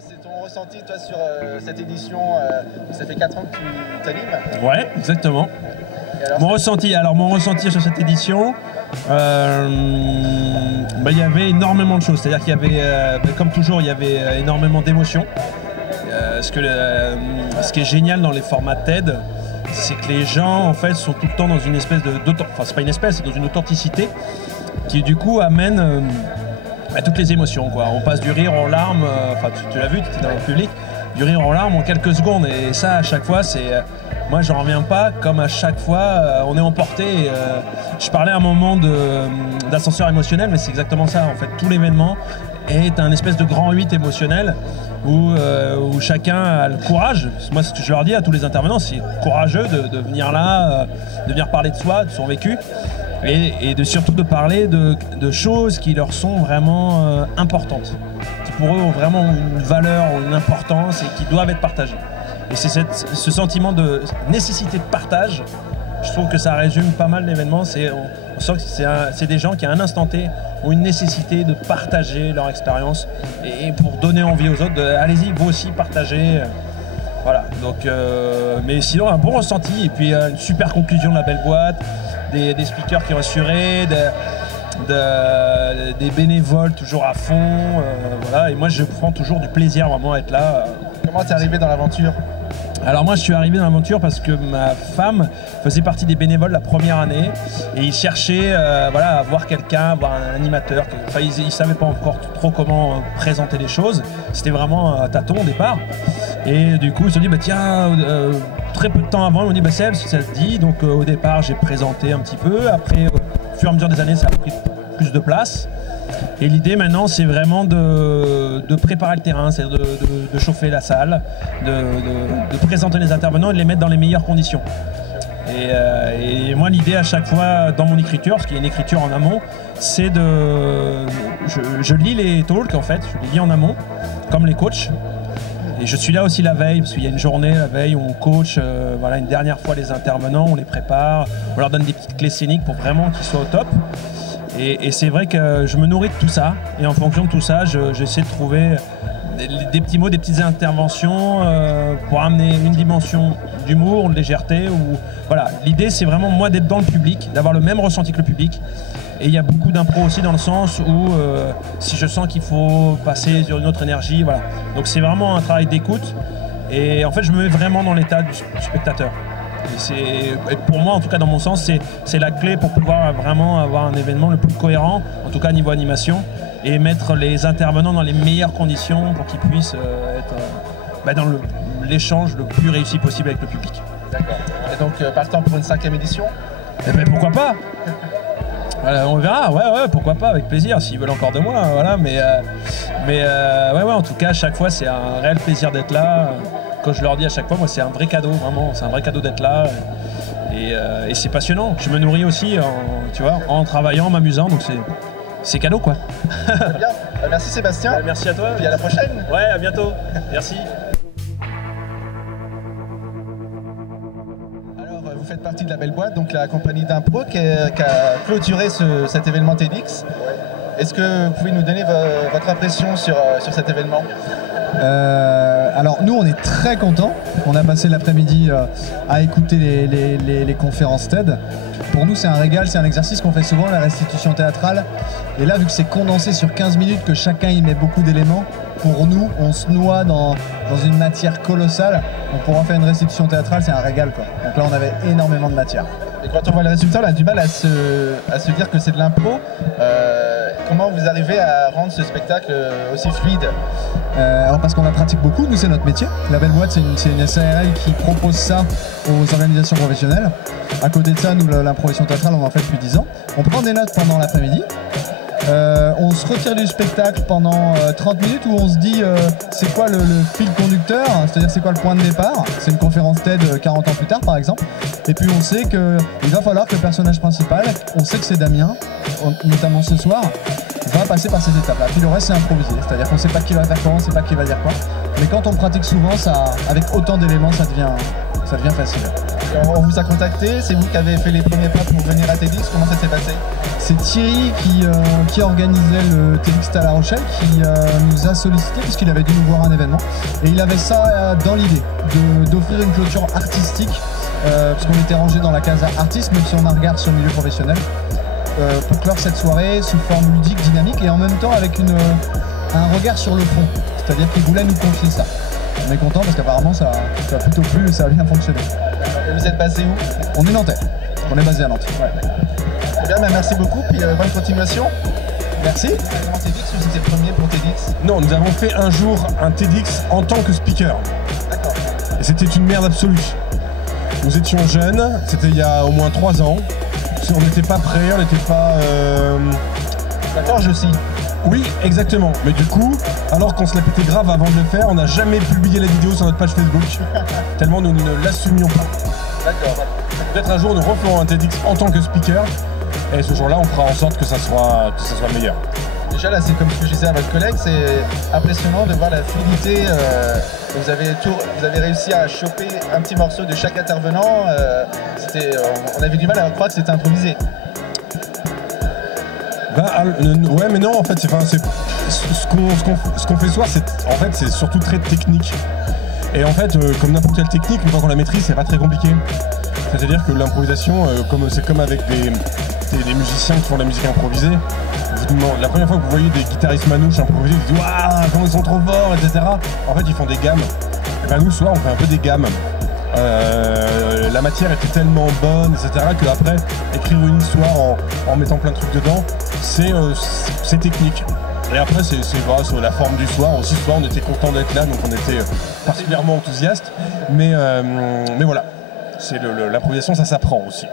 C'est ton ressenti toi sur cette édition, ça fait 4 ans que tu t'animes. Ouais, exactement. Alors, mon ressenti sur cette édition, il y avait énormément de choses. C'est-à-dire qu'il y avait, comme toujours, il y avait énormément d'émotions. Ce qui est génial dans les formats TED, c'est que les gens en fait sont tout le temps dans une espèce c'est pas une espèce, c'est dans une authenticité qui du coup amène à toutes les émotions, quoi. On passe du rire aux larmes, tu l'as vu, tu étais dans le public, du rire aux larmes en quelques secondes, et ça à chaque fois moi j'en reviens pas, comme à chaque fois on est emporté. Je parlais à un moment d'ascenseur émotionnel, mais c'est exactement ça en fait. Tout l'événement est un espèce de grand 8 émotionnel où chacun a le courage. Moi, ce que je leur dis à tous les intervenants, c'est courageux de venir là, de venir parler de soi, de son vécu, et surtout de parler de choses qui leur sont vraiment importantes, qui pour eux ont vraiment une valeur, une importance et qui doivent être partagées. Et c'est ce sentiment de nécessité de partage, je trouve que ça résume pas mal l'événement. On sent que c'est des gens qui à un instant T ont une nécessité de partager leur expérience et pour donner envie aux autres, allez-y, vous aussi partagez. Voilà, donc, mais sinon un bon ressenti et puis une super conclusion de la belle boîte, des speakers qui ont assuré, des bénévoles toujours à fond, voilà. Et moi je prends toujours du plaisir vraiment à être là. Comment t'es arrivé dans l'aventure ? Alors moi je suis arrivé dans l'aventure parce que ma femme faisait partie des bénévoles la première année et ils cherchaient à voir quelqu'un, à voir un animateur. Enfin ils ne savaient pas encore trop comment présenter les choses. C'était vraiment un tâton au départ. Et du coup ils se sont dit très peu de temps avant ils m'ont dit Seb, si ça te dit. Donc au départ j'ai présenté un petit peu. Après au fur et à mesure des années ça a pris plus de place. Et l'idée maintenant c'est vraiment de préparer le terrain, c'est de chauffer la salle, de présenter les intervenants et de les mettre dans les meilleures conditions. Et moi l'idée à chaque fois dans mon écriture, parce qu'il y a une écriture en amont, c'est je lis les talks en fait, je les lis en amont, comme les coachs. Et je suis là aussi la veille, parce qu'il y a une journée la veille où on coach une dernière fois les intervenants, on les prépare, on leur donne des petites clés scéniques pour vraiment qu'ils soient au top. Et c'est vrai que je me nourris de tout ça, et en fonction de tout ça, j'essaie de trouver des petits mots, des petites interventions pour amener une dimension d'humour, de légèreté. Voilà. L'idée, c'est vraiment moi d'être dans le public, d'avoir le même ressenti que le public. Et il y a beaucoup d'impro aussi dans le sens où si je sens qu'il faut passer sur une autre énergie, voilà. Donc c'est vraiment un travail d'écoute, et en fait je me mets vraiment dans l'état du spectateur. Et pour moi, en tout cas dans mon sens, c'est la clé pour pouvoir vraiment avoir un événement le plus cohérent, en tout cas niveau animation, et mettre les intervenants dans les meilleures conditions pour qu'ils puissent être dans l'échange le plus réussi possible avec le public. D'accord. Et donc partant pour une 5e édition ? Eh ben, pourquoi pas ? Voilà, on verra, ouais, pourquoi pas, avec plaisir, s'ils veulent encore de moi, voilà, mais en tout cas, à chaque fois, c'est un réel plaisir d'être là. Quand je leur dis à chaque fois, moi c'est un vrai cadeau, vraiment, c'est un vrai cadeau d'être là, et c'est passionnant. Je me nourris aussi, en travaillant, en m'amusant, donc c'est cadeau quoi. Très bien, merci Sébastien. Merci à toi. Et à la prochaine. Ouais, à bientôt, merci. Alors vous faites partie de la belle boîte, donc la compagnie d'impro qui a clôturé cet événement TEDx. Ouais. Est-ce que vous pouvez nous donner votre impression sur cet événement ? Alors nous on est très contents, on a passé l'après-midi à écouter les conférences TED. Pour nous c'est un régal, c'est un exercice qu'on fait souvent, la restitution théâtrale. Et là vu que c'est condensé sur 15 minutes, que chacun y met beaucoup d'éléments, pour nous on se noie dans une matière colossale. Donc pour en faire une restitution théâtrale c'est un régal quoi. Donc là on avait énormément de matière. Et quand on voit le résultat on a du mal à se dire que c'est de l'impro. Comment vous arrivez à rendre ce spectacle aussi fluide ? Alors parce qu'on en pratique beaucoup, nous c'est notre métier. La belle boîte c'est une SARL qui propose ça aux organisations professionnelles. À côté de ça, nous l'improvisation théâtrale on en fait depuis 10 ans. On prend des notes pendant l'après-midi. On se retire du spectacle pendant 30 minutes où on se dit c'est quoi le fil conducteur, c'est-à-dire c'est quoi le point de départ. C'est une conférence TED 40 ans plus tard par exemple. Et puis on sait qu'il va falloir que le personnage principal, on sait que c'est Damien, notamment ce soir, va passer par ces étapes-là. Puis le reste c'est improvisé, c'est-à-dire qu'on ne sait pas qui va faire quoi, on ne sait pas qui va dire quoi. Mais quand on pratique souvent, avec autant d'éléments, ça devient facile. On vous a contacté, c'est vous qui avez fait les premiers pas pour venir à TEDx, comment ça s'est passé? C'est Thierry qui organisait le TEDx à La Rochelle, qui nous a sollicité puisqu'il avait dû nous voir un événement. Et il avait ça dans l'idée d'offrir une clôture artistique, parce qu'on était rangé dans la case artiste, même si on a un regard sur le milieu professionnel, pour clore cette soirée sous forme ludique, dynamique, et en même temps avec un regard sur le fond. C'est-à-dire qu'il voulait nous confier ça. On est content parce qu'apparemment ça a plutôt plu et ça a bien fonctionné. Et vous êtes basé où? On est nantais. On est basé à Nantes. Ouais. Très bien, merci beaucoup, puis bonne continuation. Merci. L'événement TEDx, ou c'était le premier pour TEDx? Non, nous avons fait un jour un TEDx en tant que speaker. D'accord. Et c'était une merde absolue. Nous étions jeunes, c'était il y a au moins 3 ans. On n'était pas prêts, on n'était pas... La forge aussi. Oui, exactement. Mais du coup, alors qu'on se la pétait grave avant de le faire, on n'a jamais publié la vidéo sur notre page Facebook. Tellement nous ne l'assumions pas. D'accord. Peut-être un jour nous referons un TEDx en tant que speaker. Et ce jour-là, on fera en sorte que ça soit meilleur. Déjà là, c'est comme ce que je disais à votre collègue, c'est impressionnant de voir la fluidité. Vous avez réussi à choper un petit morceau de chaque intervenant. On avait du mal à croire que c'était improvisé. Ouais, mais non, en fait, ce qu'on fait ce soir, c'est surtout très technique. Et en fait, comme n'importe quelle technique, une fois qu'on la maîtrise, c'est pas très compliqué. C'est-à-dire que l'improvisation, c'est comme avec des musiciens qui font de la musique improvisée. La première fois que vous voyez des guitaristes manouches improviser, vous dites waouh, comment ils sont trop forts, etc. En fait, ils font des gammes. Et ben nous, ce soir, on fait un peu des gammes. La matière était tellement bonne, etc. que après, écrire une histoire en mettant plein de trucs dedans, c'est technique. Et après, c'est grâce à la forme du soir. Aussi, ce soir, on était content d'être là, donc on était particulièrement enthousiastes. Mais voilà, l'improvisation, ça s'apprend aussi.